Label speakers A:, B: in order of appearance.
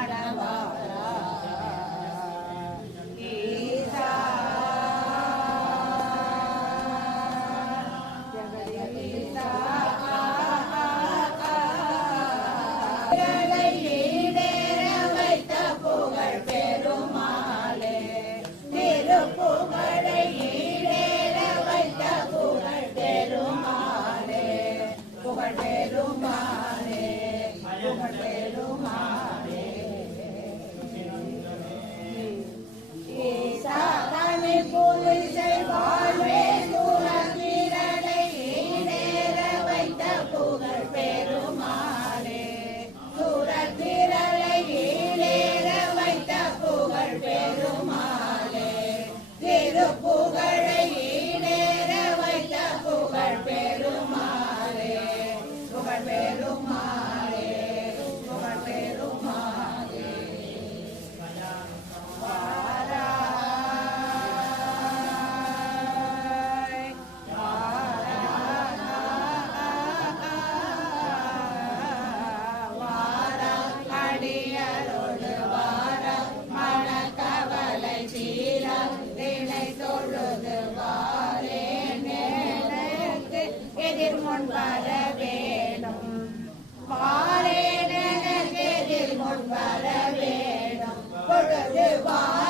A: Maranatha. எதிர் முன் வர வேணும் வாரேன் எதிர் வர வேணும் பொழுது வார